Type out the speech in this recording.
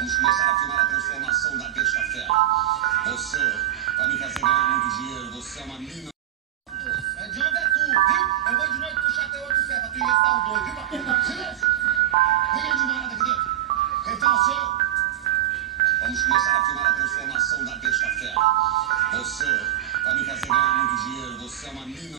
Vamos começar a filmar a transformação da besta fera. Você vai me fazer ganhar muito dinheiro. Você é uma mina. De onde é tu, viu? Eu vou de noite puxar até outro ferro pra tu injetar os dois, viu, papai? Silêncio! Ninguém de mais nada aqui dentro. Quem fala sou eu. Vamos começar a filmar a transformação da besta fera. Você vai me fazer ganhar muito dinheiro. Você é uma mina.